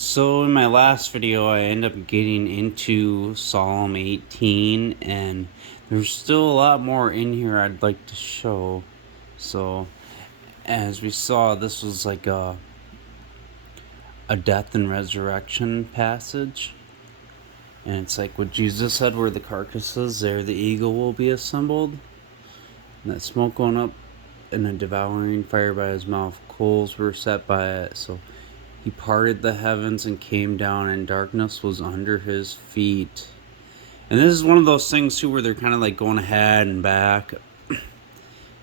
So in my last video, I ended up getting into Psalm 18, and there's still a lot more in here I'd like to show. So, as we saw, this was like a death and resurrection passage. And it's like what Jesus said, where the carcasses, there the eagle will be assembled. And that smoke going up and a devouring fire by his mouth. Coals were set by it. So he parted the heavens and came down, and darkness was under his feet. And this is one of those things too where they're kind of like going ahead and back.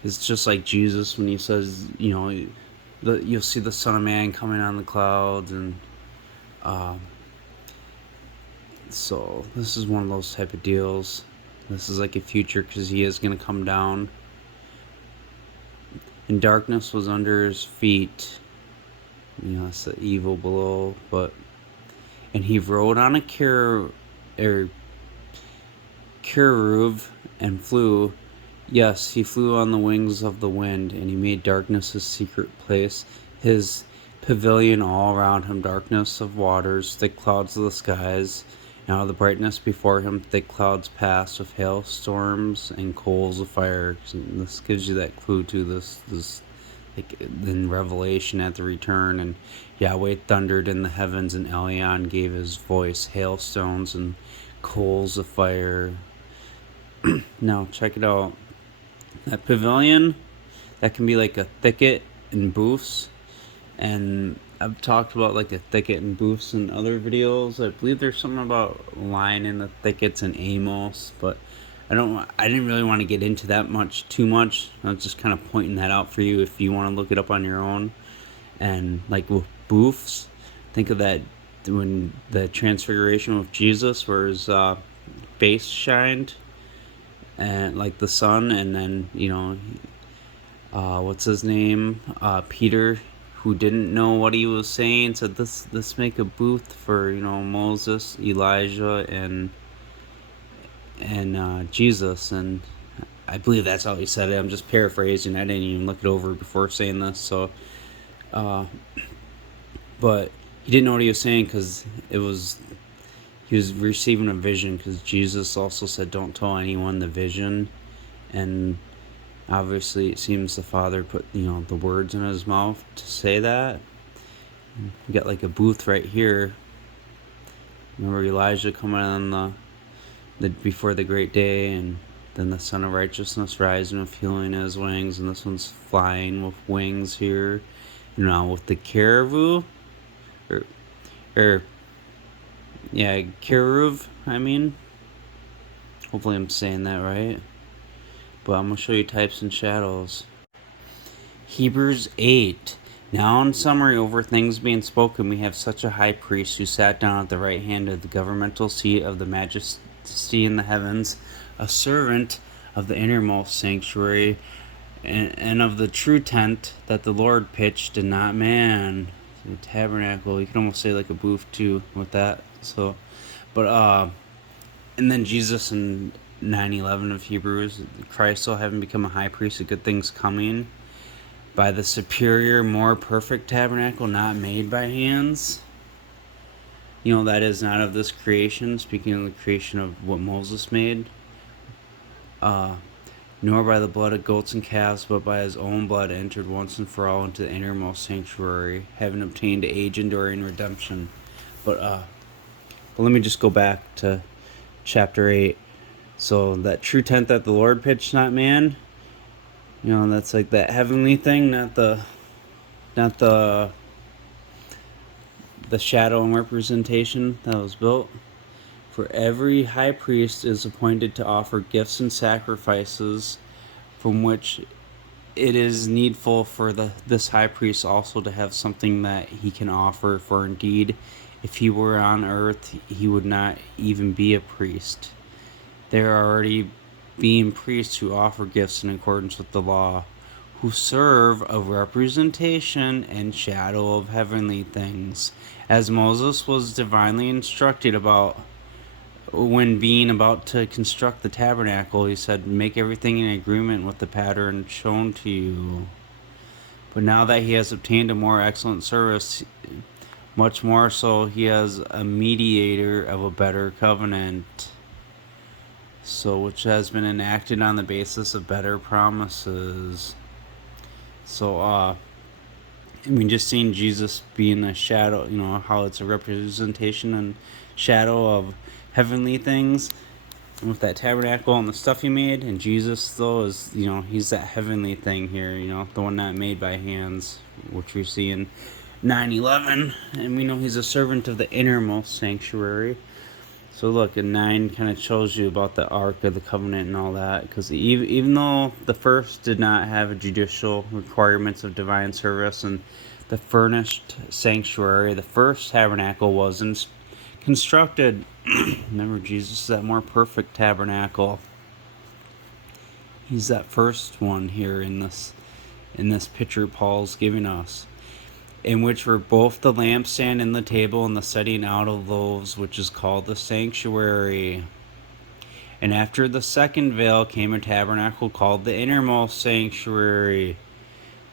It's just like Jesus when he says, you'll see the Son of Man coming on the clouds, and um, so this is one of those type of deals. This is like a future because he is going to come down. And darkness was under his feet. It's the evil below, and he rode on a cherub and flew. Yes, he flew on the wings of the wind, and he made darkness his secret place, his pavilion all around him, darkness of waters, thick clouds of the skies. Now the brightness before him, thick clouds passed with hailstorms and coals of fire. And this gives you that clue to this like in Revelation at the return. And Yahweh thundered in the heavens, and Elion gave his voice, hailstones and coals of fire. Now check it out. That pavilion, that can be like a thicket and booths, and I've talked about like a thicket and booths in other videos. I believe there's something about lying in the thickets in Amos, but I didn't really want to get into that too much. I was just kind of pointing that out for you if you want to look it up on your own. And like with booths, think of that when the transfiguration with Jesus, where his face shined and like the sun, and then what's his name, Peter, who didn't know what he was saying, said let's make a booth for Moses, Elijah, and Jesus. And I believe that's how he said it. I'm just paraphrasing. I didn't even look it over before saying this. So but he didn't know what he was saying because he was receiving a vision, because Jesus also said don't tell anyone the vision. And obviously it seems the Father put the words in his mouth to say that. You got like a booth right here. Remember Elijah coming on the before the great day, and then the Son of Righteousness rising with healing in his wings, and this one's flying with wings here. Now with the cherub, cherub, I mean. Hopefully I'm saying that right. But I'm going to show you types and shadows. Hebrews 8. Now in summary, over things being spoken, we have such a high priest who sat down at the right hand of the governmental seat of the majesty in the heavens, a servant of the innermost sanctuary, and of the true tent that the Lord pitched and not man. The tabernacle, you can almost say like a booth too with that. So, but and then Jesus in 9:11 of Hebrews, Christ, so having become a high priest of good things coming, by the superior, more perfect tabernacle, not made by hands. That is not of this creation, speaking of the creation of what Moses made. Nor by the blood of goats and calves, but by his own blood entered once and for all into the innermost sanctuary, having obtained age-enduring redemption. But let me just go back to chapter 8. So that true tent that the Lord pitched, not man. That's like that heavenly thing, not the shadow and representation that was built. For every high priest is appointed to offer gifts and sacrifices, from which it is needful for this high priest also to have something that he can offer. For indeed, if he were on earth, he would not even be a priest. There are already being priests who offer gifts in accordance with the law, who serve a representation and shadow of heavenly things, as Moses was divinely instructed about when being about to construct the tabernacle. He said, make everything in agreement with the pattern shown to you. But now that he has obtained a more excellent service, Much more so, he is a mediator of a better covenant, so which has been enacted on the basis of better promises. So, I mean, just seeing Jesus being a shadow, how it's a representation and shadow of heavenly things with that tabernacle and the stuff he made. And Jesus, though, is, he's that heavenly thing here, the one not made by hands, which we see in 9:11. And we know he's a servant of the innermost sanctuary. So look, and 9 kind of shows you about the Ark of the Covenant and all that, because even though the first did not have a judicial requirements of divine service and the furnished sanctuary, the first tabernacle wasn't constructed. Remember, Jesus is that more perfect tabernacle. He's that first one here in this picture Paul's giving us, in which were both the lampstand and the table and the setting out of loaves, which is called the sanctuary. And after the second veil came a tabernacle called the innermost sanctuary.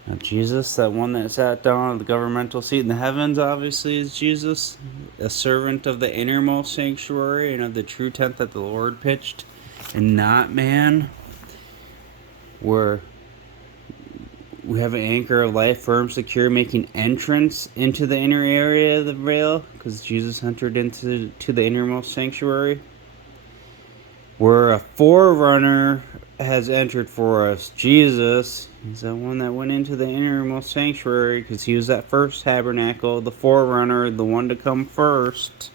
Now Jesus, that one that sat down on the governmental seat in the heavens, obviously is Jesus, a servant of the innermost sanctuary and of the true tent that the Lord pitched, and not man, where we have an anchor of life, firm, secure, making entrance into the inner area of the veil, because Jesus entered into the innermost sanctuary, where a forerunner has entered for us. Jesus, he's the one that went into the innermost sanctuary, because he was that first tabernacle, the forerunner, the one to come first.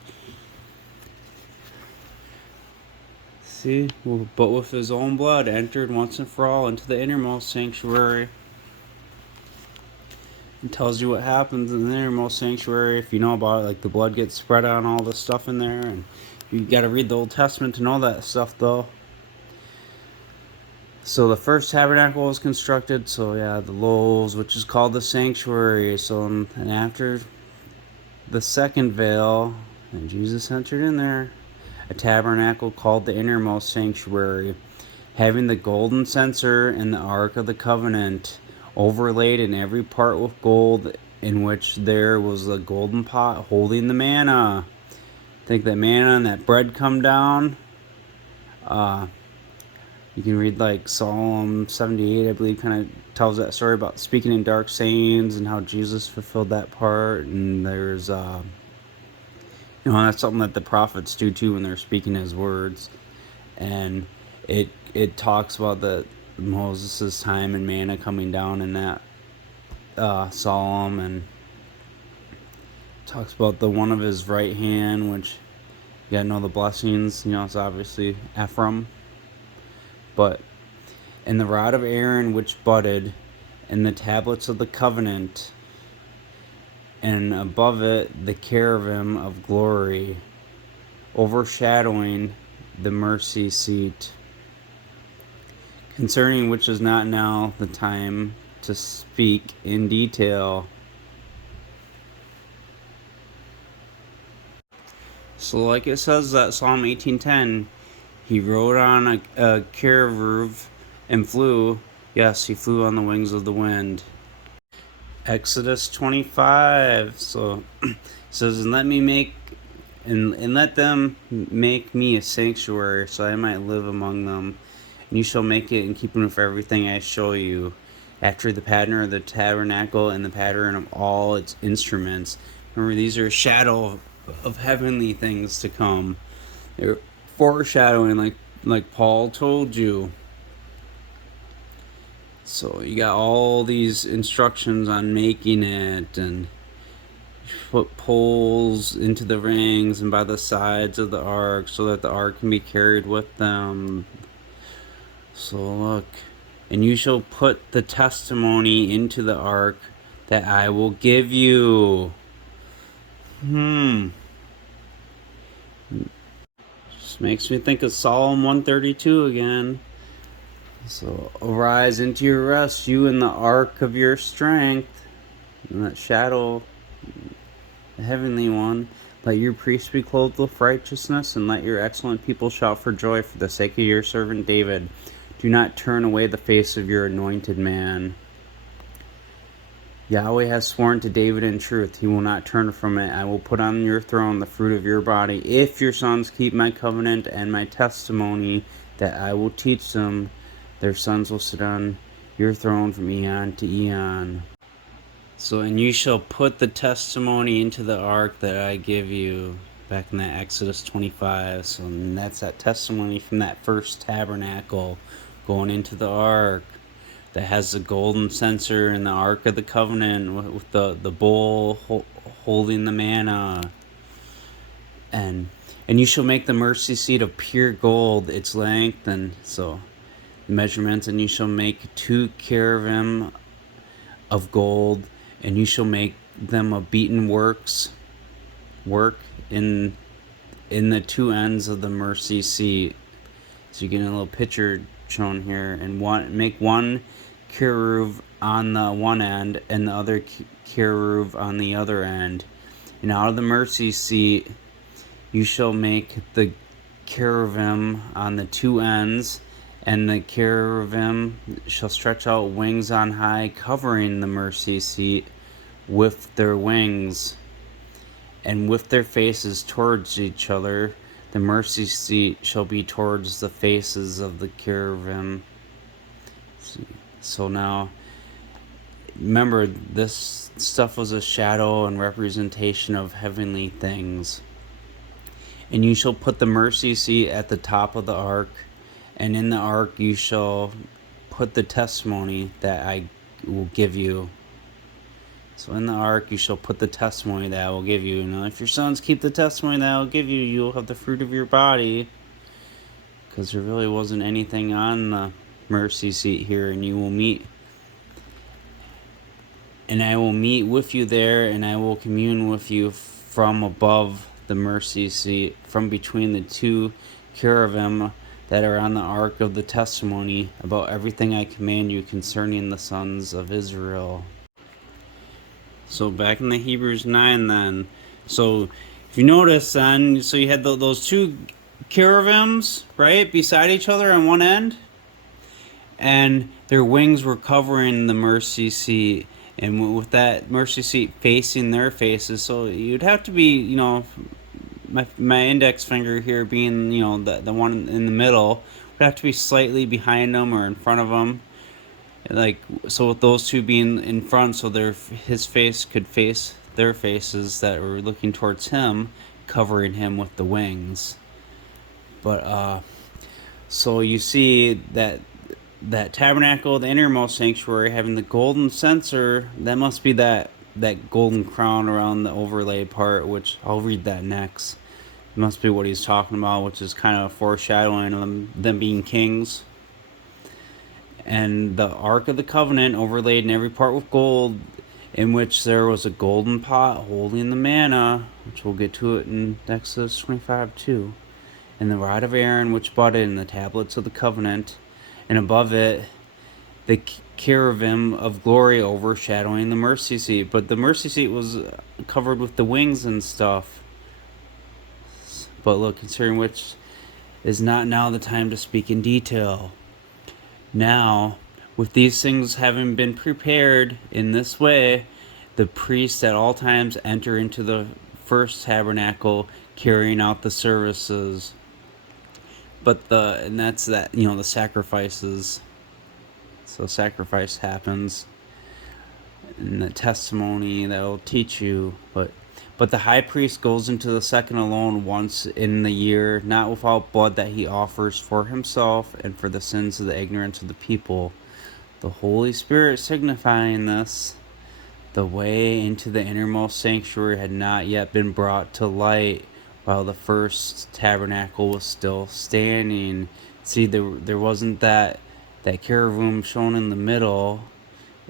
See, but with his own blood entered once and for all into the innermost sanctuary. It tells you what happens in the innermost sanctuary if you know about it. Like, the blood gets spread on all this stuff in there, and you got to read the Old Testament to know that stuff, though. So the first tabernacle was constructed, so yeah, the loaves, which is called the sanctuary. So, and after the second veil, and Jesus entered in there, a tabernacle called the innermost sanctuary, having the golden censer and the Ark of the Covenant, overlaid in every part with gold, in which there was a golden pot holding the manna. Think that manna and that bread come down. You can read like Psalm 78, I believe, kind of tells that story about speaking in dark sayings and how Jesus fulfilled that part. And there's, that's something that the prophets do too when they're speaking his words. And it talks about the Moses' time and manna coming down in that psalm, and talks about the one of his right hand, which you gotta know the blessings. It's obviously Ephraim, but and the rod of Aaron which budded, and the tablets of the covenant, and above it the cherubim of glory, overshadowing the mercy seat, concerning which is not now the time to speak in detail. So like it says that Psalm 18:10, he rode on a cherub and flew. Yes, he flew on the wings of the wind. Exodus 25. So it says, and let them make me a sanctuary, so I might live among them. And you shall make it in keeping with everything I show you, after the pattern of the tabernacle and the pattern of all its instruments. Remember, these are a shadow of heavenly things to come. They're foreshadowing, like Paul told you. So you got all these instructions on making it, and put poles into the rings and by the sides of the ark so that the ark can be carried with them. So look, and you shall put the testimony into the ark that I will give you. Just makes me think of Psalm 132 again. So arise into your rest, you in the ark of your strength, and that shadow, the heavenly one. Let your priests be clothed with righteousness, and let your excellent people shout for joy for the sake of your servant David. Do not turn away the face of your anointed man. Yahweh has sworn to David in truth, he will not turn from it. I will put on your throne the fruit of your body, if your sons keep my covenant and my testimony that I will teach them. Their sons will sit on your throne from eon to eon. So, and you shall put the testimony into the ark that I give you. Back in that Exodus 25. So that's that testimony from that first tabernacle going into the ark that has the golden censer and the Ark of the Covenant with the bowl holding the manna. And you shall make the mercy seat of pure gold, its length and so measurements, and you shall make 2 cherubim of gold, and you shall make them of beaten work in the 2 ends of the mercy seat. So you get a little picture shown here, and make one cherub on the one end and the other cherub on the other end. And out of the mercy seat you shall make the cherubim on the 2 ends, and the cherubim shall stretch out wings on high, covering the mercy seat with their wings, and with their faces towards each other. The mercy seat shall be towards the faces of the cherubim. So now, remember, this stuff was a shadow and representation of heavenly things. And you shall put the mercy seat at the top of the ark, and in the ark you shall put the testimony that I will give you. So in the ark you shall put the testimony that I will give you. Now if your sons keep the testimony that I will give you, you will have the fruit of your body. Because there really wasn't anything on the mercy seat here, and you will meet. And I will meet with you there, and I will commune with you from above the mercy seat, from between the 2 cherubim that are on the ark of the testimony, about everything I command you concerning the sons of Israel. So back in the Hebrews 9 then. So if you notice then, so you had those 2 cherubims, right, beside each other on one end, and their wings were covering the mercy seat, and with that mercy seat facing their faces. So you'd have to be, my index finger here being, the one in the middle, would have to be slightly behind them or in front of them. Like, so with those 2 being in front, so his face could face their faces that were looking towards him, covering him with the wings. But so you see that tabernacle, the innermost sanctuary, having the golden censer, that must be that golden crown around the overlay part, which I'll read that next. It must be what he's talking about, which is kind of foreshadowing of them being kings. And the Ark of the Covenant overlaid in every part with gold, in which there was a golden pot holding the manna, which we'll get to it in Exodus 25 too, and the rod of Aaron which budded in the tablets of the covenant, and above it the cherubim of glory overshadowing the mercy seat. But the mercy seat was covered with the wings and stuff. But look, concerning which is not now the time to speak in detail. Now, with these things having been prepared in this way, the priests at all times enter into the first tabernacle, carrying out the services. But the sacrifices. So sacrifice happens, and the testimony that will teach you. But the high priest goes into the second alone once in the year, not without blood, that he offers for himself and for the sins of the ignorance of the people. The Holy Spirit signifying this. The way into the innermost sanctuary had not yet been brought to light, while the first tabernacle was still standing. See, there wasn't that cherubim shown in the middle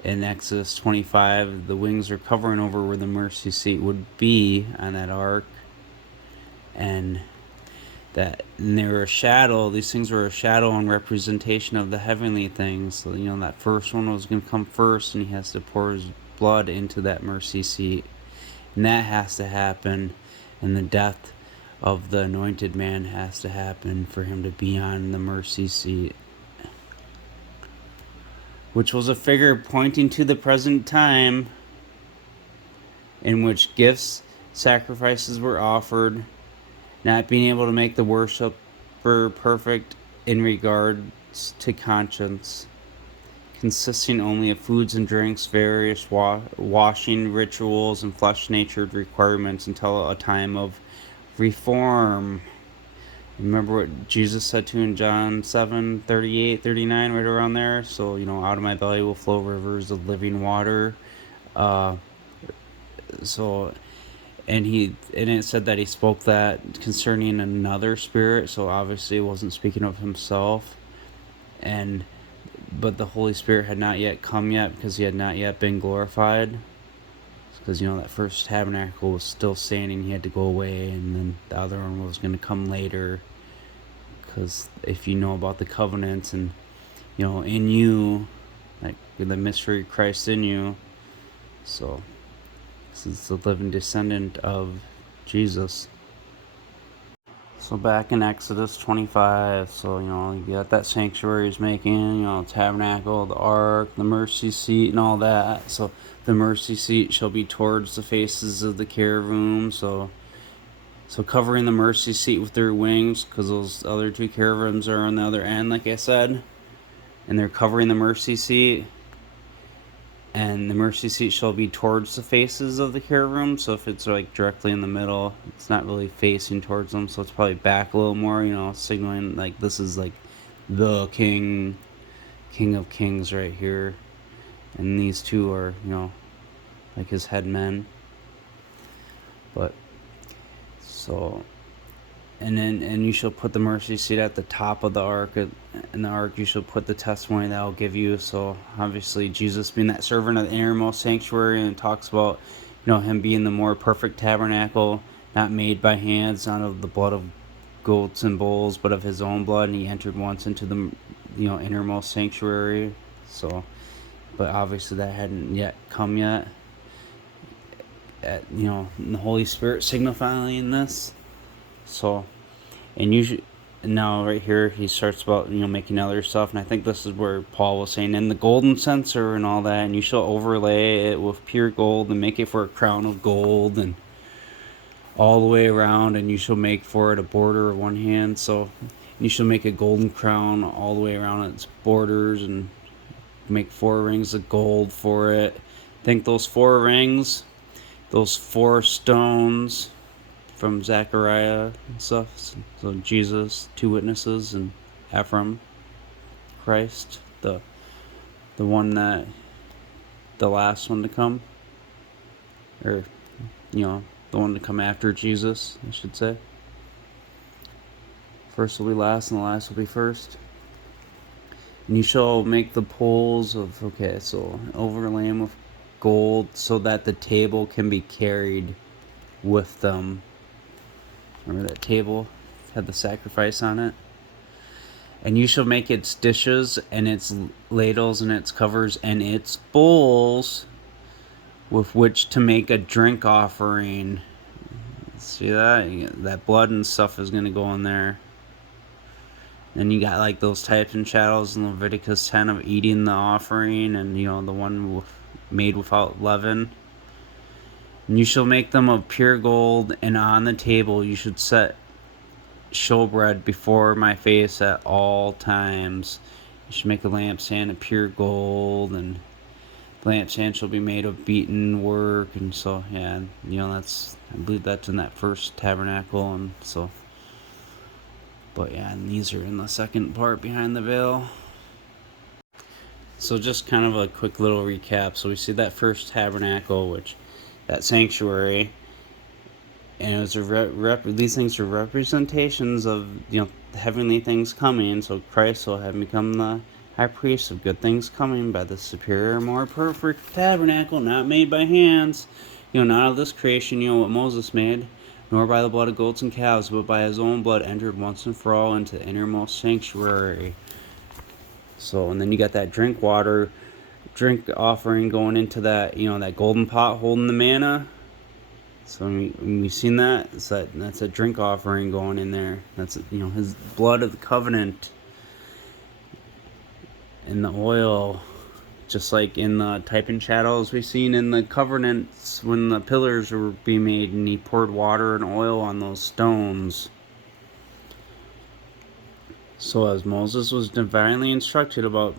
in Exodus 25. The wings are covering over where the mercy seat would be on that ark, and they were a shadow. These things were a shadow and representation of the heavenly things. So that first one was going to come first, and he has to pour his blood into that mercy seat, and that has to happen, and the death of the anointed man has to happen for him to be on the mercy seat, which was a figure pointing to the present time, in which gifts, sacrifices were offered, not being able to make the worshiper perfect in regards to conscience, consisting only of foods and drinks, various washing rituals, and flesh-natured requirements until a time of reform. Remember what Jesus said to in John 7:38, 39, right around there? So, out of my belly will flow rivers of living water. Uh, so, and it said that he spoke that concerning another spirit, so obviously it wasn't speaking of himself. But the Holy Spirit had not yet come yet because he had not yet been glorified. Because, that first tabernacle was still standing, he had to go away, and then the other one was going to come later. Because if you know about the covenants and, in you, like the mystery of Christ in you, so this is the living descendant of Jesus. So back in Exodus 25, so, you got that sanctuary he's making, tabernacle, the ark, the mercy seat, and all that. So the mercy seat shall be towards the faces of the cherubim, so covering the mercy seat with their wings, because those other two cherubims are on the other end, like I said, and they're covering the mercy seat. And the mercy seat shall be towards the faces of the cherubim, so if it's like directly in the middle, it's not really facing towards them, so it's probably back a little more, signaling like this is like the king of kings right here, and these two are, like his head men. But so, and you shall put the mercy seat at the top of the ark. In the ark you shall put the testimony that I'll give you. So obviously Jesus being that servant of the innermost sanctuary, and it talks about, him being the more perfect tabernacle, not made by hands, not of the blood of goats and bulls, but of his own blood. And he entered once into the, innermost sanctuary. So, but obviously that hadn't yet come yet. The Holy Spirit signifying this. So, and usually now right here he starts about, making other stuff, and I think this is where Paul was saying, and the golden censer and all that, and you shall overlay it with pure gold and make it for a crown of gold and all the way around, and you shall make for it a border of one hand. So you shall make a golden crown all the way around its borders, and make 4 rings of gold for it. Think those 4 rings, those 4 stones from Zechariah and stuff. So Jesus, 2 witnesses, and Ephraim, Christ, the one that, the last one to come, or the one to come after Jesus, I should say. First will be last, and the last will be first. And you shall make the poles of, so overlay them with gold, so that the table can be carried with them. Remember that table had the sacrifice on it? And you shall make its dishes and its ladles and its covers and its bowls with which to make a drink offering. See that? That blood and stuff is going to go in there. Then you got like those types and shadows in Leviticus 10 of eating the offering, and the one made without leaven. And you shall make them of pure gold, and on the table you should set showbread before my face at all times. You should make a lampstand of pure gold, and the lampstand shall be made of beaten work. And so, yeah, that's, I believe that's in that first tabernacle, and so, but yeah, and these are in the second part behind the veil. So just kind of a quick little recap. So we see that first tabernacle, which, that sanctuary, and it was these things are representations of, heavenly things coming. So Christ will have become the high priest of good things coming by the superior, more perfect tabernacle, not made by hands, not of this creation, what Moses made, nor by the blood of goats and calves, but by his own blood entered once and for all into the innermost sanctuary. So, and then you got that drink offering going into that, that golden pot holding the manna. So when we've seen that, that's a drink offering going in there. That's, his blood of the covenant, and the oil just like in the type and shadows we've seen in the covenants when the pillars were being made, and he poured water and oil on those stones. So as Moses was divinely instructed about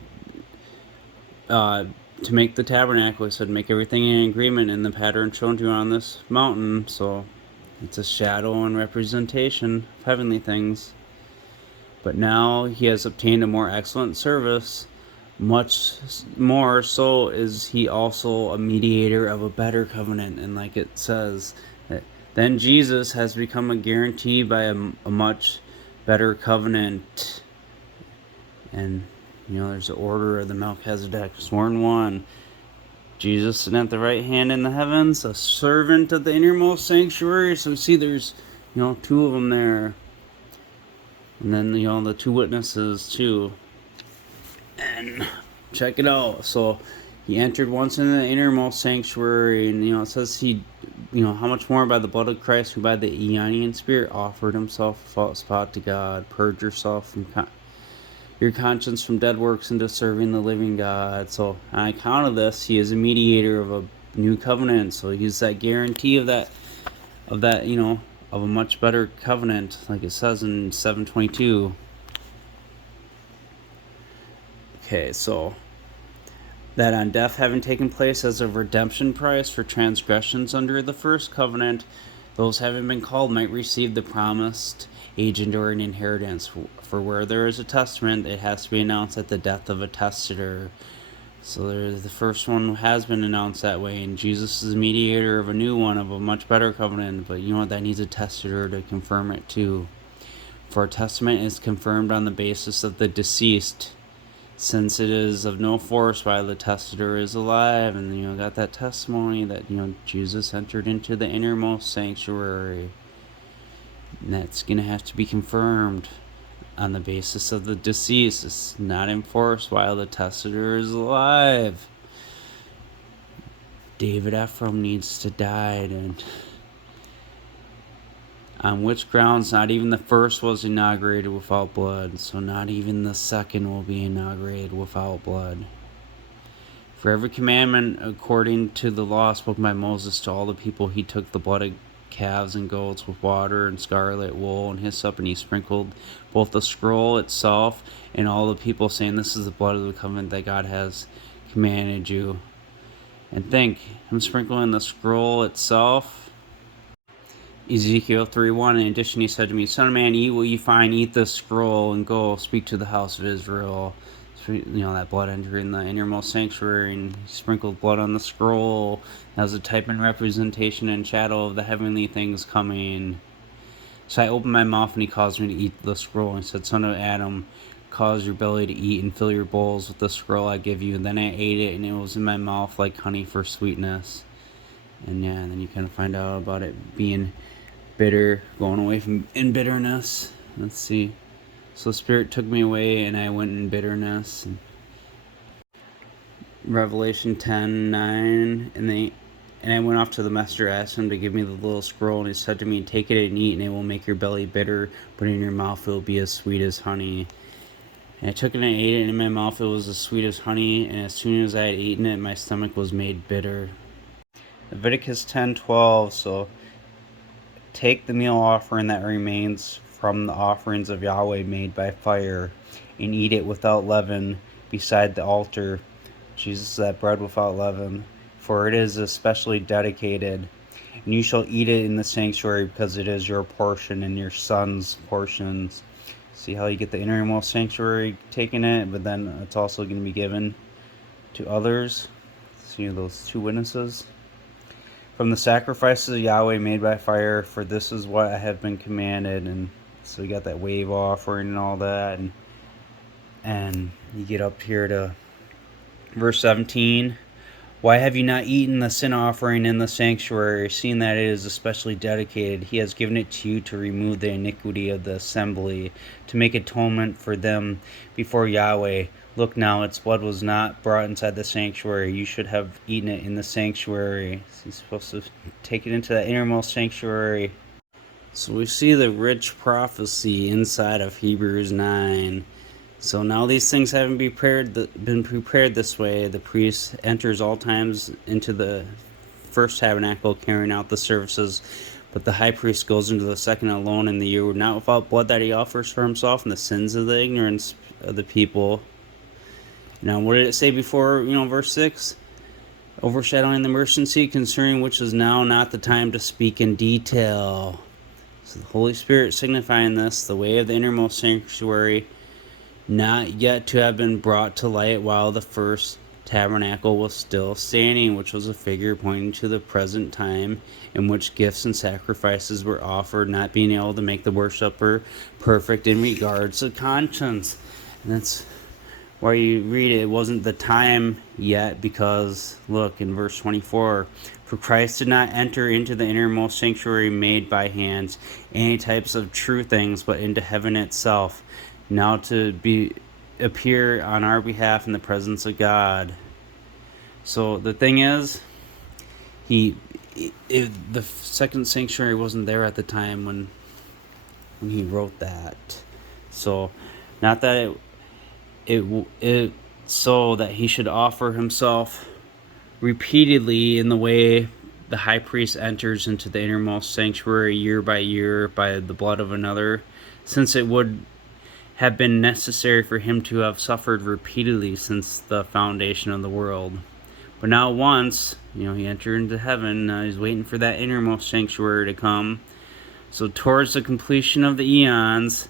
to make the tabernacle, he said, make everything in agreement in the pattern shown to you on this mountain. So it's a shadow and representation of heavenly things. But now he has obtained a more excellent service. Much more so is he also a mediator of a better covenant. And like it says, then Jesus has become a guarantee by a much better covenant. And there's the order of the Melchizedek, sworn one. Jesus sitting at the right hand in the heavens, a servant of the innermost sanctuary. So we see there's, two of them there. And then, the two witnesses too. And check it out. So he entered once in the innermost sanctuary, and, it says he, how much more by the blood of Christ, who by the Eonian Spirit offered himself without spot to God. Purge yourself from your conscience from dead works into serving the living God. So on account of this, he is a mediator of a new covenant. So he's that guarantee of that, of a much better covenant, like it says in 7:22. Okay, so that on death having taken place as a redemption price for transgressions under the first covenant, those having been called might receive the promised age-enduring inheritance. For where there is a testament, it has to be announced at the death of a testator. So the first one has been announced that way, and Jesus is a mediator of a new one, of a much better covenant. But that needs a testator to confirm it too. For a testament is confirmed on the basis of the deceased, since it is of no force while the testator is alive. And got that testimony that Jesus entered into the innermost sanctuary, and that's gonna have to be confirmed on the basis of the deceased. It's not in force while the testator is alive. David Ephraim needs to die, and on which grounds not even the first was inaugurated without blood, so not even the second will be inaugurated without blood. For every commandment according to the law spoken by Moses to all the people, he took the blood of calves and goats with water and scarlet wool and hyssop, and he sprinkled both the scroll itself and all the people, saying, this is the blood of the covenant that God has commanded you. And think, him sprinkling the scroll itself. Ezekiel 3:1. In addition, he said to me, son of man, eat what you find, eat this scroll, and go speak to the house of Israel. So, that blood entering the innermost sanctuary, and he sprinkled blood on the scroll. That was a type and representation and shadow of the heavenly things coming. So I opened my mouth, and he caused me to eat the scroll. And he said, son of Adam, cause your belly to eat and fill your bowls with the scroll I give you. And then I ate it, and it was in my mouth like honey for sweetness. And then you kind of find out about it being bitter, going away from in bitterness. Let's see. So the Spirit took me away, and I went in bitterness. And Revelation 10:9, and I went off to the messenger, asked him to give me the little scroll, and he said to me, take it and eat, and it will make your belly bitter, but in your mouth it will be as sweet as honey. And I took it and I ate it, and in my mouth it was as sweet as honey, and as soon as I had eaten it, my stomach was made bitter. Leviticus 10:12. So take the meal offering that remains from the offerings of Yahweh made by fire, and eat it without leaven beside the altar. Jesus, that bread without leaven, for it is especially dedicated. And you shall eat it in the sanctuary, because it is your portion and your son's portions. See how you get the innermost sanctuary taking it, but then it's also going to be given to others. See those two witnesses. From the sacrifices of Yahweh made by fire, for this is what I have been commanded. And so you got that wave offering and all that, and you get up here to verse 17. Why have you not eaten the sin offering in the sanctuary, seeing that it is especially dedicated? He has given it to you to remove the iniquity of the assembly, to make atonement for them before Yahweh. Look now, its blood was not brought inside the sanctuary. You should have eaten it in the sanctuary. So he's supposed to take it into the innermost sanctuary. So we see the rich prophecy inside of Hebrews 9. So now these things having been prepared this way, the priest enters all times into the first tabernacle, carrying out the services. But the high priest goes into the second alone in the year, not without blood, that he offers for himself and the sins of the ignorance of the people. Now, what did it say before, verse 6? Overshadowing the mercy seat, concerning which is now not the time to speak in detail. So the Holy Spirit signifying this, the way of the innermost sanctuary, not yet to have been brought to light while the first tabernacle was still standing, which was a figure pointing to the present time in which gifts and sacrifices were offered, not being able to make the worshiper perfect in regards to conscience. And that's why you read it wasn't the time yet, because look in verse 24, for Christ did not enter into the innermost sanctuary made by hands, any types of true things, but into heaven itself, now to appear on our behalf in the presence of God. So the thing is, the second sanctuary wasn't there at the time when he wrote that. So not that it so that he should offer himself repeatedly in the way the high priest enters into the innermost sanctuary year by year by the blood of another, since it would have been necessary for him to have suffered repeatedly since the foundation of the world. But now once, he entered into heaven, he's waiting for that innermost sanctuary to come. So towards the completion of the eons,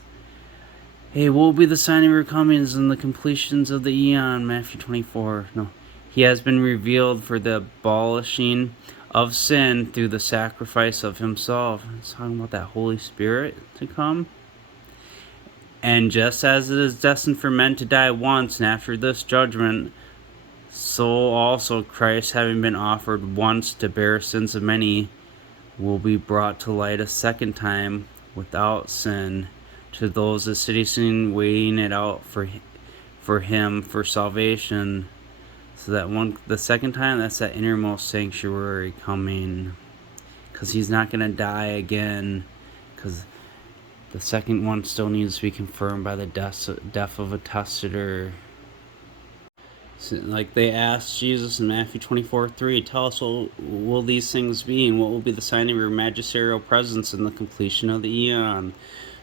hey, what will be the sign of your comings and the completions of the eon? Matthew 24. No. He has been revealed for the abolishing of sin through the sacrifice of himself. It's talking about that Holy Spirit to come. And just as it is destined for men to die once, and after this judgment, so also Christ, having been offered once to bear sins of many, will be brought to light a second time without sin to those the citizen waiting it out for him for salvation. So that the second time, that's that innermost sanctuary coming, because he's not going to die again, because the second one still needs to be confirmed by the death of a testator. So, like they asked Jesus in Matthew 24:3, tell us what will these things be, and what will be the sign of your magisterial presence in the completion of the eon?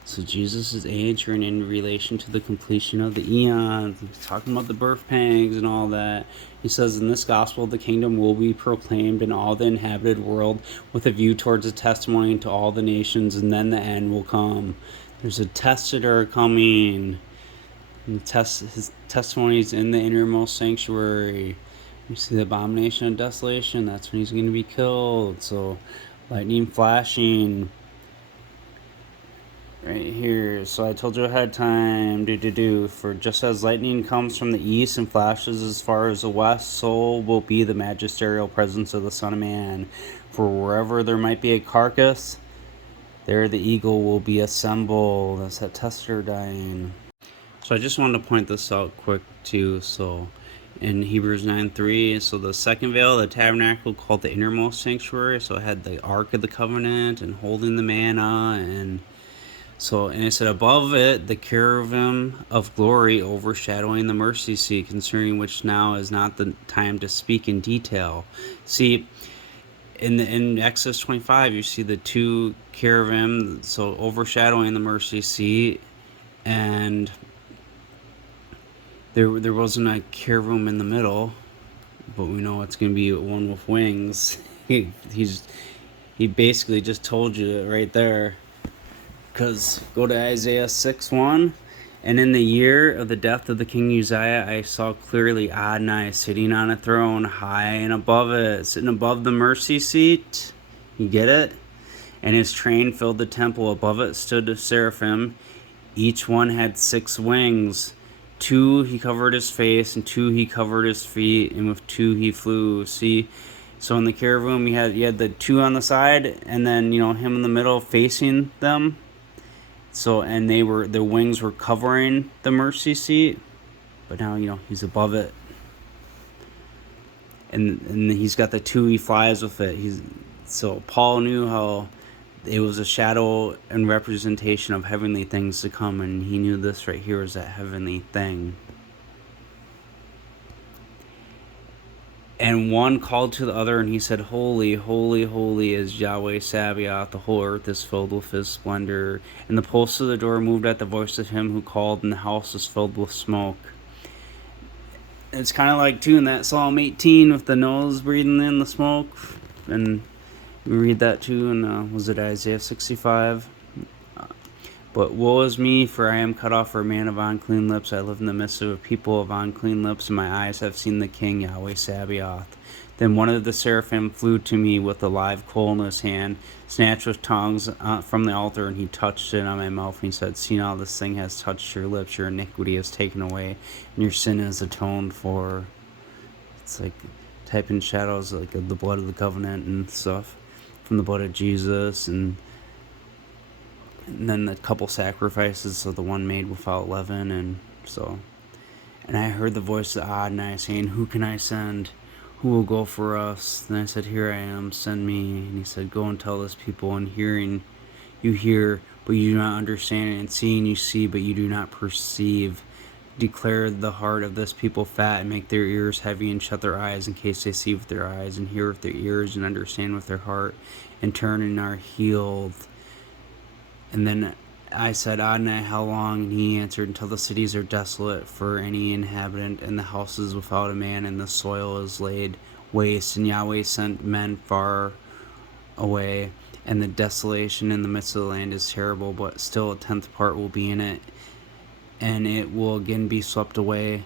So Jesus is answering in relation to the completion of the eon. He's talking about the birth pangs and all that. He says, in this gospel, the kingdom will be proclaimed in all the inhabited world with a view towards a testimony to all the nations, and then the end will come. There's a testator coming. And his testimonies in the innermost sanctuary. You see the abomination of desolation. That's when he's going to be killed. So lightning flashing right here. So I told you ahead of time, for just as lightning comes from the east and flashes as far as the west, so will be the magisterial presence of the Son of Man. For wherever there might be a carcass, there the eagle will be assembled. That's that tester dying. So I just wanted to point this out quick too. So in Hebrews 9:3, so the second veil, the tabernacle called the innermost sanctuary, so it had the Ark of the Covenant and holding the manna, and it said above it the cherubim of glory overshadowing the mercy seat, concerning which now is not the time to speak in detail. See, in Exodus 25, you see the two cherubim, so overshadowing the mercy seat, and there wasn't a cherubim in the middle, but we know it's going to be one with wings. He basically just told you right there. Because go to Isaiah 6:1, and in the year of the death of the king Uzziah, I saw clearly Adonai sitting on a throne high and above it, sitting above the mercy seat. You get it? And his train filled the temple. Above it stood the seraphim. Each one had 6 wings. 2 he covered his face, and 2 he covered his feet, and with 2 he flew. See, so in the cherubim you had the 2 on the side, and then him in the middle facing them. So, and their wings were covering the mercy seat, but now he's above it, and he's got the 2 he flies with it. So Paul knew how it was a shadow and representation of heavenly things to come, and he knew this right here was that heavenly thing. And one called to the other, and he said, Holy, holy, holy is Yahweh Sabaoth. The whole earth is filled with his splendor. And the posts of the door moved at the voice of him who called, and the house was filled with smoke. It's kind of like, too, in that Psalm 18 with the nose breathing in the smoke. And we read that, too, in, was it Isaiah 65? But woe is me, for I am cut off for a man of unclean lips. I live in the midst of a people of unclean lips, and my eyes have seen the King, Yahweh Sabaoth. Then one of the seraphim flew to me with a live coal in his hand, snatched with tongues from the altar, and he touched it on my mouth, and he said, See now, this thing has touched your lips, your iniquity is taken away, and your sin is atoned for. It's like type in shadows, like the blood of the covenant and stuff, from the blood of Jesus, and then the couple sacrifices, so the one made without leaven, and I heard the voice of Adonai saying, Who can I send? Who will go for us? And I said, Here I am, send me. And he said, Go and tell this people, and hearing you hear, but you do not understand, and seeing you see, but you do not perceive. Declare the heart of this people fat, and make their ears heavy, and shut their eyes, in case they see with their eyes, and hear with their ears, and understand with their heart, and turn and are healed. And then I said, Adonai, how long? And he answered, Until the cities are desolate for any inhabitant, and the houses without a man, and the soil is laid waste. And Yahweh sent men far away, and the desolation in the midst of the land is terrible, but still a tenth part will be in it, and it will again be swept away.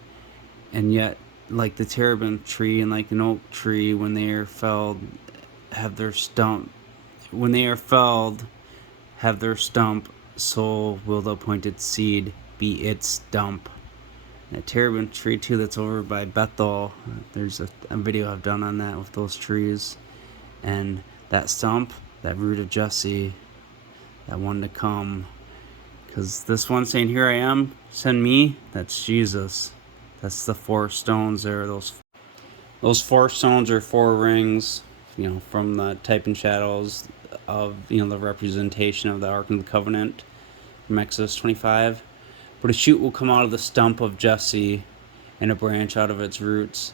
And yet, like the terebinth tree and like an oak tree, when they are felled, have their stump. When they are felled, have their stump, so will the appointed seed be its stump. And a terebinth tree too, that's over by Bethel. There's a video I've done on that with those trees. And that stump, that root of Jesse, that one to come. Because this one saying, Here I am, send me, that's Jesus. That's the 4 stones there. Those 4 stones are 4 rings, from the type and shadows of, the representation of the Ark of the Covenant from Exodus 25. But a shoot will come out of the stump of Jesse, and a branch out of its roots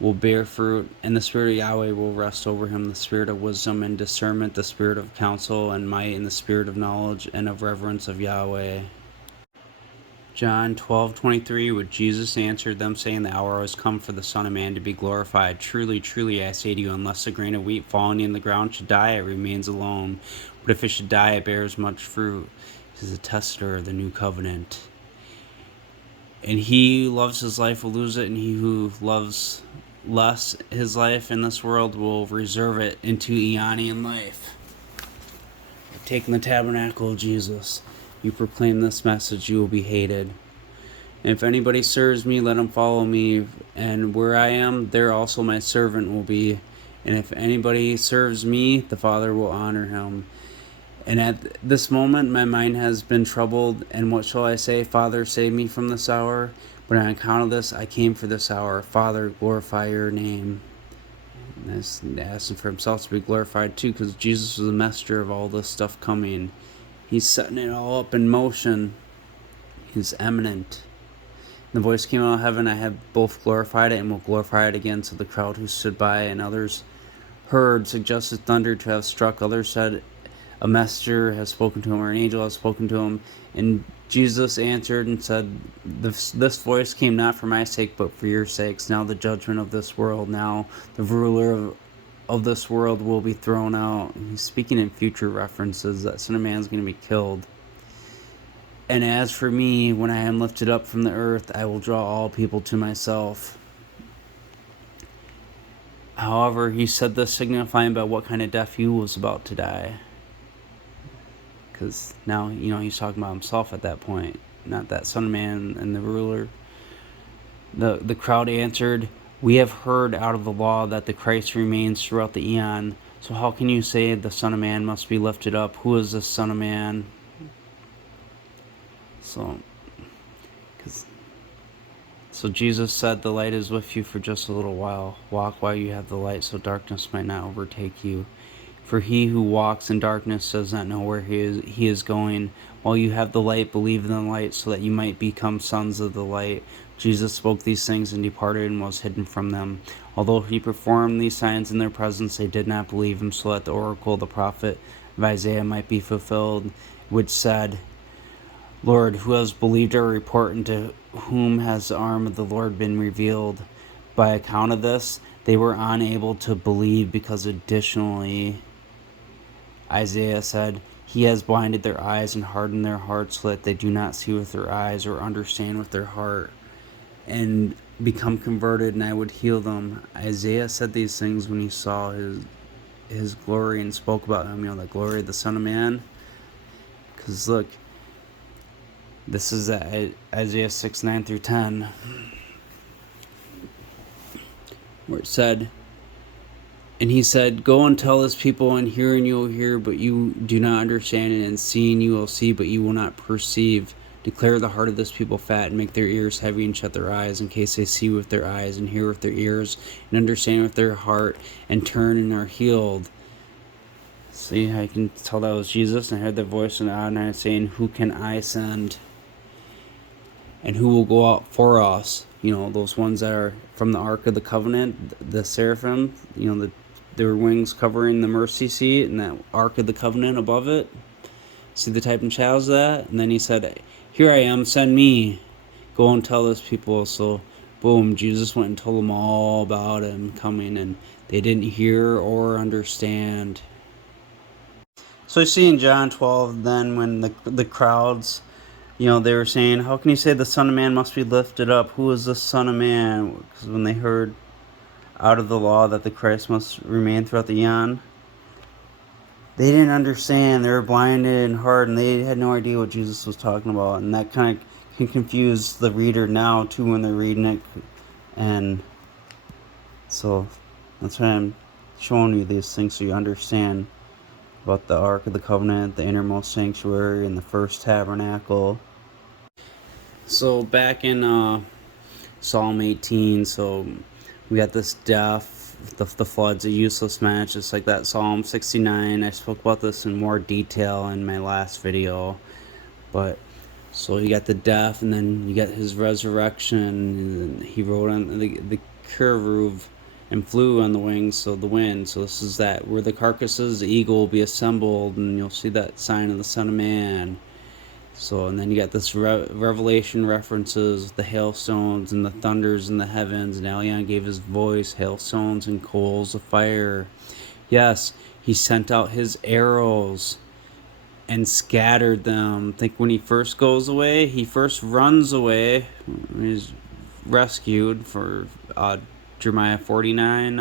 will bear fruit, and the Spirit of Yahweh will rest over him, the Spirit of wisdom and discernment, the Spirit of counsel and might, and the Spirit of knowledge and of reverence of Yahweh. John 12:23, which Jesus answered them, saying, The hour has come for the Son of Man to be glorified. Truly, truly, I say to you, unless a grain of wheat falling in the ground should die, it remains alone. But if it should die, it bears much fruit. He is a tester of the new covenant. And he who loves his life will lose it, and he who loves less his life in this world will reserve it into Eonian life. Taking the tabernacle of Jesus. You proclaim this message, you will be hated. And if anybody serves me, let him follow me. And where I am, there also my servant will be. And if anybody serves me, the Father will honor him. And at this moment, my mind has been troubled. And what shall I say? Father, save me from this hour. But on account of this, I came for this hour. Father, glorify your name. And asking for himself to be glorified too, because Jesus was the messenger of all this stuff coming. He's setting it all up in motion. He's eminent. And the voice came out of heaven, I have both glorified it and will glorify it again. So the crowd who stood by and others heard suggested thunder to have struck. Others said a messenger has spoken to him, or an angel has spoken to him. And Jesus answered and said, This voice came not for my sake, but for your sakes. Now the judgment of this world, now the ruler of this world will be thrown out. He's speaking in future references that Son of Man is going to be killed. And as for me, when I am lifted up from the earth, I will draw all people to myself. However, he said this signifying by what kind of death he was about to die. Because now, he's talking about himself at that point, not that Son of Man and the ruler. The crowd answered, We have heard out of the law that the Christ remains throughout the eon. So how can you say the Son of Man must be lifted up? Who is the Son of Man? So Jesus said, The light is with you for just a little while. Walk while you have the light, so darkness might not overtake you. For he who walks in darkness does not know where he is going. While you have the light, believe in the light, so that you might become sons of the light. Jesus spoke these things and departed and was hidden from them. Although he performed these signs in their presence, they did not believe him, so that the oracle of the prophet of Isaiah might be fulfilled, which said, Lord, who has believed our report, and to whom has the arm of the Lord been revealed? By account of this, they were unable to believe, because additionally Isaiah said, He has blinded their eyes and hardened their hearts, so that they do not see with their eyes or understand with their heart and become converted, and I would heal them. Isaiah said these things when he saw his glory and spoke about him, the glory of the Son of Man. Because look, this is Isaiah 6, 9 through 10, where it said, and he said, Go and tell this people, and hearing you will hear, but you do not understand, and seeing you will see, but you will not perceive. Declare the heart of this people fat, and make their ears heavy, and shut their eyes, in case they see with their eyes, and hear with their ears, and understand with their heart, and turn and are healed. See, I can tell that was Jesus, and I heard the voice in Adonai saying, Who can I send? And who will go out for us? Those ones that are from the Ark of the Covenant, the seraphim, their wings covering the mercy seat, and that Ark of the Covenant above it. See the type and shadows of that? And then he said, Here I am, send me. Go and tell this people. So, boom, Jesus went and told them all about him coming, and they didn't hear or understand. So you see in John 12, then when the crowds, they were saying, How can you say the Son of Man must be lifted up? Who is the Son of Man? Because when they heard out of the law that the Christ must remain throughout the eon, they didn't understand. They were blinded and hard, and they had no idea what Jesus was talking about. And that kind of can confuse the reader now, too, when they're reading it. And so that's why I'm showing you these things, so you understand about the Ark of the Covenant, the innermost sanctuary, and the first tabernacle. So back in Psalm 18, so we got this death, the floods, a useless match, just like that Psalm 69. I spoke about this in more detail in my last video. But so you got the death, and then you got his resurrection, and he rode on the cherub and flew on the wings of the wind. So this is that where the carcasses, the eagle will be assembled, and you'll see that sign of the Son of Man. So, and then you got this Revelation references, the hailstones and the thunders in the heavens, and Elion gave his voice, hailstones and coals of fire. Yes, he sent out his arrows and scattered them. Think when he first goes away, he first runs away. He's rescued for Jeremiah 49,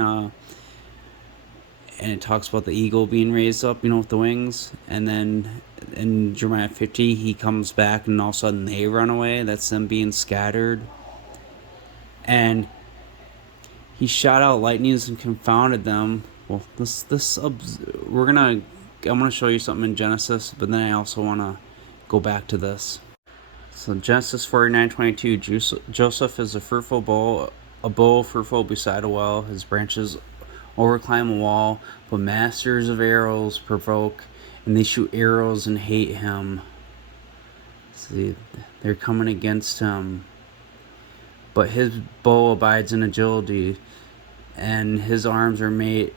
and it talks about the eagle being raised up, with the wings. And then in Jeremiah 50, he comes back, and all of a sudden they run away. That's them being scattered. And he shot out lightnings and confounded them. Well, I'm gonna show you something in Genesis, but then I also want to go back to this. So Genesis 49:22, Joseph is a fruitful bow, fruitful beside a well. His branches overclimb a wall, but masters of arrows provoke, and they shoot arrows and hate him. See, they're coming against him. But his bow abides in agility, and his hands are made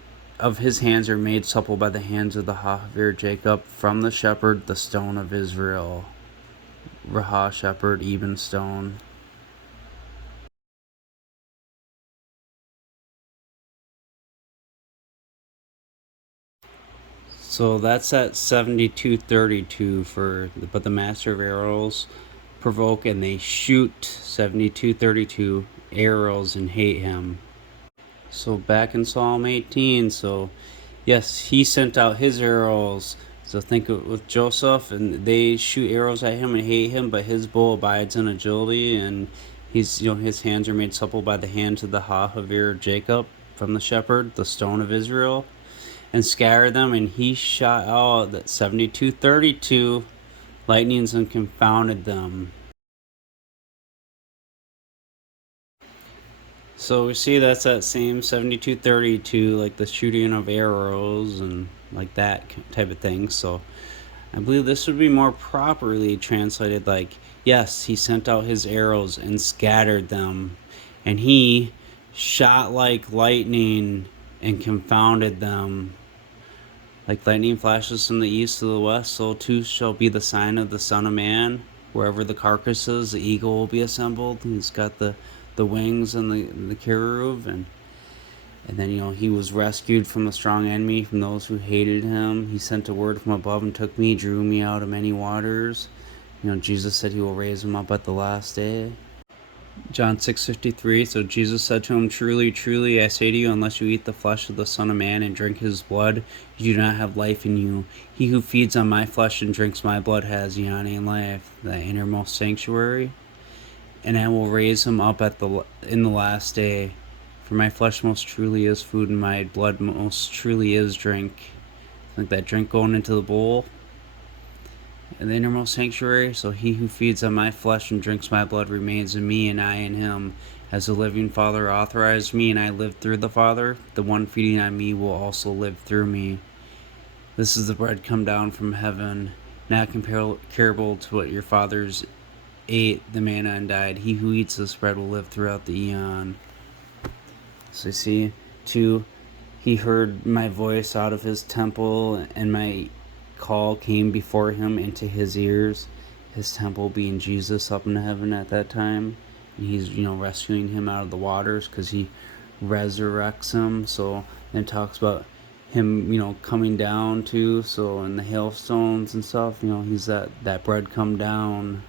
supple by the hands of the Haver Jacob, from the shepherd, the stone of Israel. Raha shepherd, even stone. So that's at 72:32 but the master of arrows provoke, and they shoot 72:32 arrows and hate him. So back in Psalm 18, so yes, he sent out his arrows. So think with Joseph, and they shoot arrows at him and hate him, but his bow abides in agility, and his hands are made supple by the hands of the Haver Jacob, from the shepherd, the stone of Israel, and scattered them, and he shot out that 72:32 lightnings and confounded them. So we see that's that same 72:32, like the shooting of arrows, and like that type of thing. So I believe this would be more properly translated like, yes, he sent out his arrows and scattered them, and he shot like lightning and confounded them. Like lightning flashes from the east to the west, so too shall be the sign of the Son of Man. Wherever the carcass is, the eagle will be assembled. He's got the wings and the cherub, and then, he was rescued from a strong enemy, from those who hated him. He sent a word from above and took me, drew me out of many waters. Jesus said he will raise him up at the last day. John 6:53. So Jesus said to him, truly, truly, I say to you, unless you eat the flesh of the Son of Man and drink his blood, you do not have life in you. He who feeds on my flesh and drinks my blood has yawning life, the innermost sanctuary. And I will raise him up in the last day. For my flesh most truly is food, and my blood most truly is drink. Like that drink going into the bowl in the innermost sanctuary. So he who feeds on my flesh and drinks my blood remains in me, and I in him. As the living Father authorized me, and I live through the Father, the one feeding on me will also live through me. This is the bread come down from heaven, not comparable to what your fathers ate, the manna, and died. He who eats this bread will live throughout the eon. So you see, 2, he heard my voice out of his temple, and my call came before him into his ears. His temple being Jesus up in heaven at that time. And he's, rescuing him out of the waters because he resurrects him. So then it talks about him, coming down too. So in the hailstones and stuff, he's that bread come down.